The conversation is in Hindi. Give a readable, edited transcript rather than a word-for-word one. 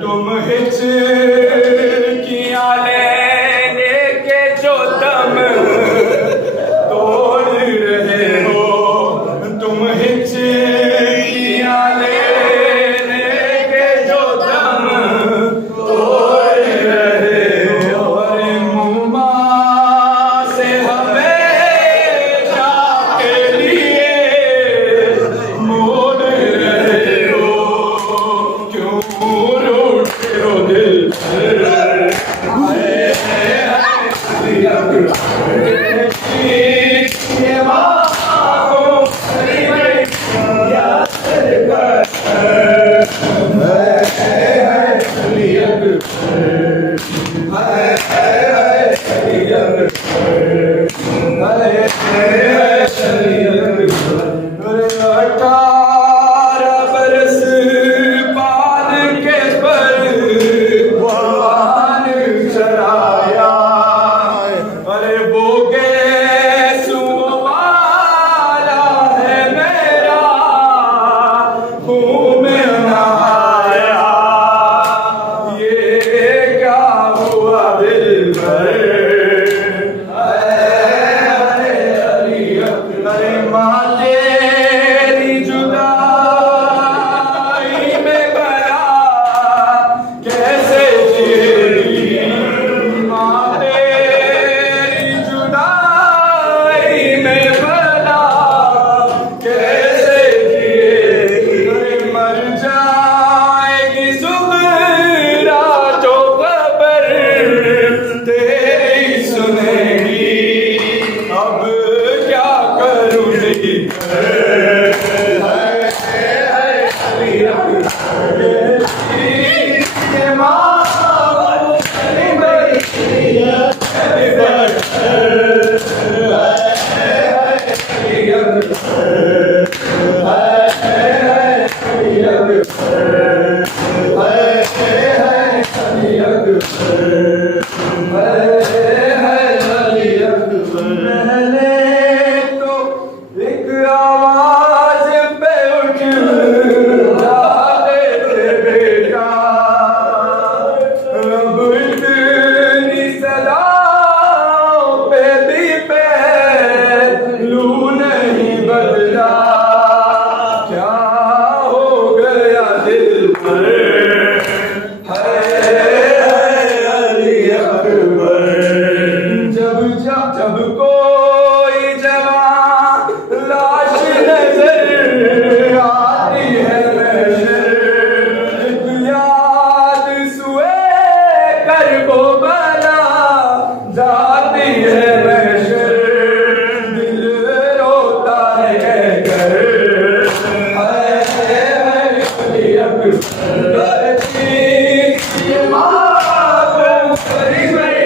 तुम हिचकियां लेने के जो दम तोड़ रहे हो, तुम हिचकियां लेने के जो दम तोड़ रहे हो, अरे मुम्मा से हमेशा के लिए मोड़ रहे हो, क्यों रूठे हो दिल पर? ये बातों से याद कर बरस पाल के परवान चढ़ाया, अरे वो गैसों वाला है मेरा, खून में नहाया, ये क्या हुआ दिल पर? अरे माँ तेरी जुदाई में भला कैसे जिएगी, माँ तेरी जुदाई में भला कैसे जिएगी? अरे मर जाएगी ज़ुहरा जो खबर तेरी सुनेगी, अब क्या करूँ एक आवाज पे उठ जाते थे बेटा, अब इतनी सदाओं पे भी पहलू नहीं बदला, क्या हो गया दिल पर? अली अकबर, जब कोई जवान लाश नजर आती है महशर, याद सुए कर वो बना जाती है महशर, दिल रोता है कहकर अली अकबर, ये माँ करी गई